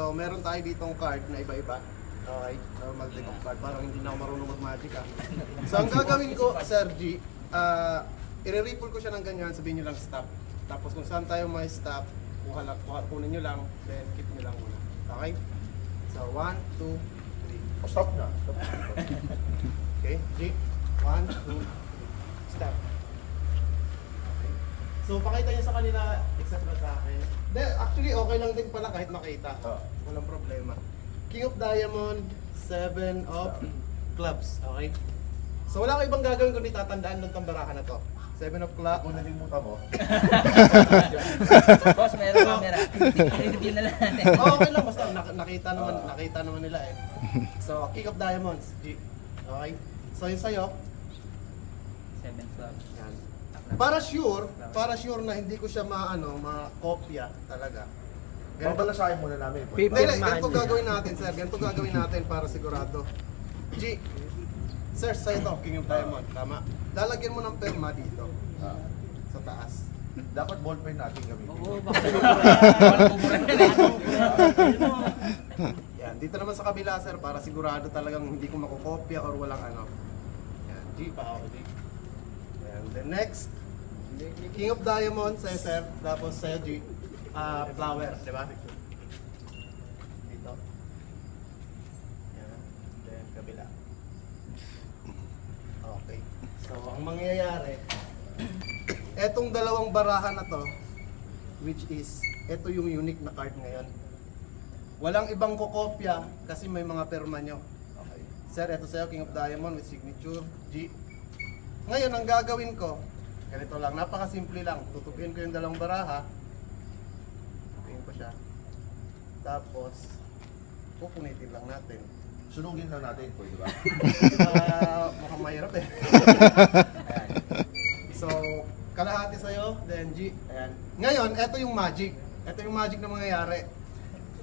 So, meron tayo ditong card na iba-iba. Okay, normal deck of card. Parang hindi na ako marunong mag-magic ah. So, ang gagawin ko, Sir G, i-ripple ko siya ng ganyan, sabihin nyo lang stop. Tapos kung saan tayo may stop, kunin nyo lang, then keep nyo lang muna. Okay? So, 1, 2, 3. Stop na. Stop. Okay, G. 1, 2, 3. Stop. Okay. So, pakita nyo sa kanila, except na sa akin. Actually, okay lang din pala kahit makita. Walang problema. King of Diamond, 7 of Clubs. Okay? So, wala kang ibang gagawin kundi tatandaan lang itong barahan na to. 7 of Clubs. Kung nalimutan mo. Boss, meron camera. I-review na lang natin. Okay lang, basta nakita naman nila eh. So, King of Diamonds, G. Okay? So, yun sa'yo. 7 clubs. Yan. Para sure na hindi ko siya ma-kopya talaga. Babalasahin muna namin. Ganito gagawin natin, sir. Ganito gagawin natin para sigurado. G. Sir, sa'yo to, King of Diamond. Tama. Lalagyan mo ng perma dito. Sa taas. Dapat ballpen natin gamitin. Oo, baka walang bubura na Yan. Dito naman sa kabila, sir, para sigurado talagang hindi ko makukopya or walang ano. Yan. G pa ako, G. Yan. Then next, King of Diamond, sa'yo, sir. Tapos sa'yo, G. Flower, di ba? Dito. Yan. Then kabila. Okay. So, ang mangyayari, etong dalawang barahan na to, which is, eto yung unique na card ngayon. Walang ibang kokopya kasi may mga perma nyo. Okay. Sir, eto sa'yo, King of Diamond with signature, G. Ngayon, ang gagawin ko, ganito lang, napakasimple lang. Tutugin ko yung dalawang baraha. Tutugin ko siya. Tapos, pupunitin lang natin. Sunugin lang natin po, di ba? Mukhang mahirap eh. Ayan. So, kalahati sa'yo, then G. Ayan. Ngayon, eto yung magic. Eto yung magic na mangyayari.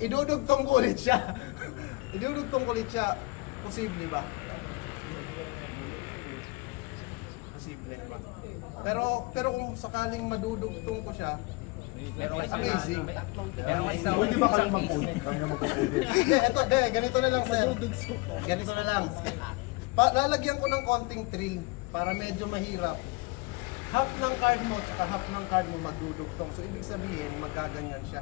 Idudugtong ko ulit siya. Idudugtong ko ulit siya. Posible ba? Posible ba? Pero kung sakaling madudugtong ko siya, amazing. Pwede ba kayo mag-ulit? Kami na mag-ulit. Ganito na lang, sir. Ganito na lang. Lalagyan ko ng konting thrill para medyo mahirap. Half ng card mo, tsaka half ng card mo magdudugtong. So, ibig sabihin, magaganyan siya.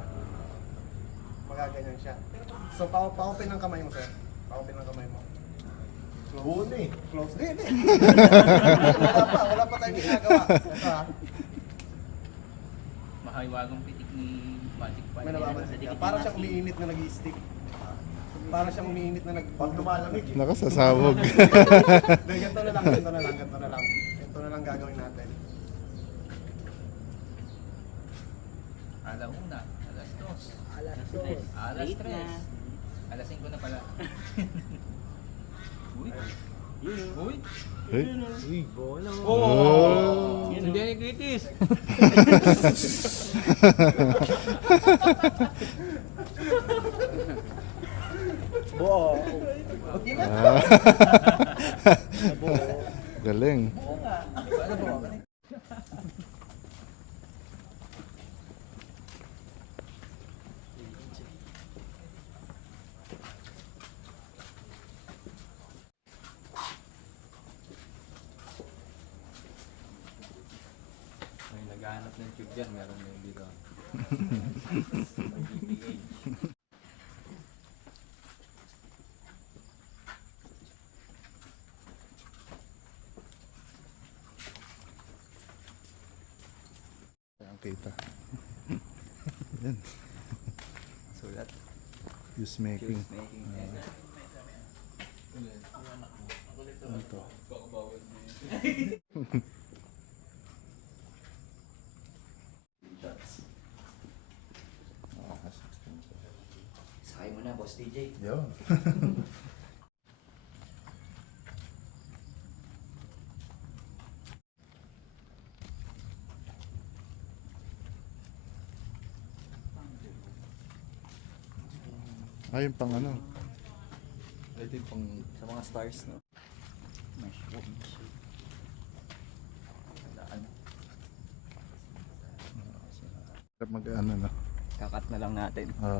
Magaganyan siya. So, pa-open ang kamay mo, sir. Pa-open ang kamay mo. Buo na eh. Close. Di. Wala pa tayong ginagawa. Ito ha. Mahiwagang pitik ni Magic Pie. May nababansin ka. Para siyang umiinit na nag-i-stick. Para siyang umiinit na Pag lumalamig eh. Nakasasabog. Ganito na lang. Ganito na lang gagawin natin. Alauna, alas 2. Alas Alas 3. 3. Alas 5 na pala. Uy. Uy. Uy. Oh! Hindi ni Kritis. Buo. Ah. Galing. Ano po? May naghahanap ng tube dyan, meron din dito. Ang kita. Yan. Sulat. Use making. Making. Ano to? Ah, 16. Sakay mo na, Boss DJ. Yun. Ayun pang ano. Ito yung pang sa mga stars, no? Mushroom. Mag ano na. Kakat na lang natin. Ah.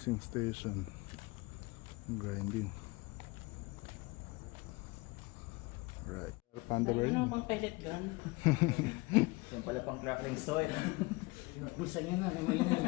Mixing station. Grinding. Right. Panda ba Ano yun? bang pellet gun? Yan pala pang crackling soil. Busa niya na, naman yun.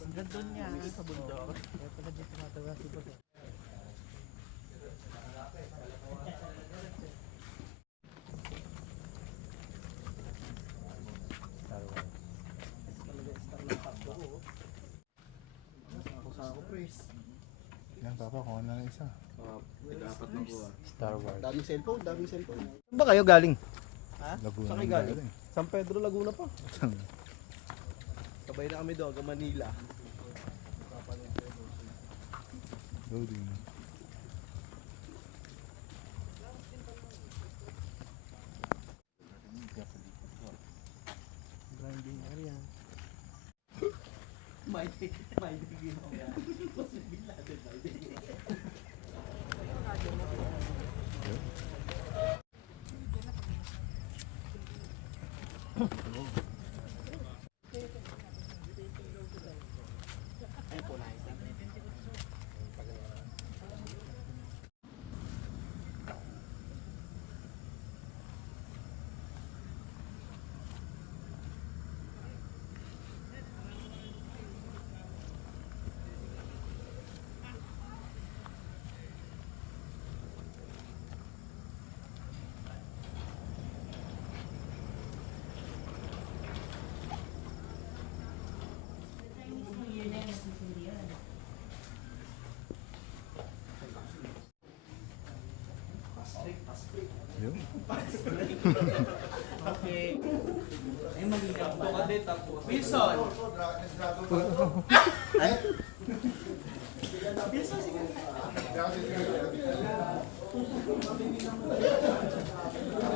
Ang ganda niya sa bundok. Kaya pala dito tumatawa si Boss. Ako, Chris. Yan, Papa, kuha na ng isa. Dapat na po Star Wars. Daming cellphone, daming cellphone. Saan ba kayo galing? Laguna. Saan kayo galing? San Pedro, Laguna pa. Sabay na kami doon, hanggang Manila. Loading. Grinding area. May ginawa yan. Yun. Okay. Ay, magiging po ka din tapos. Wilson!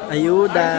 Ayuda!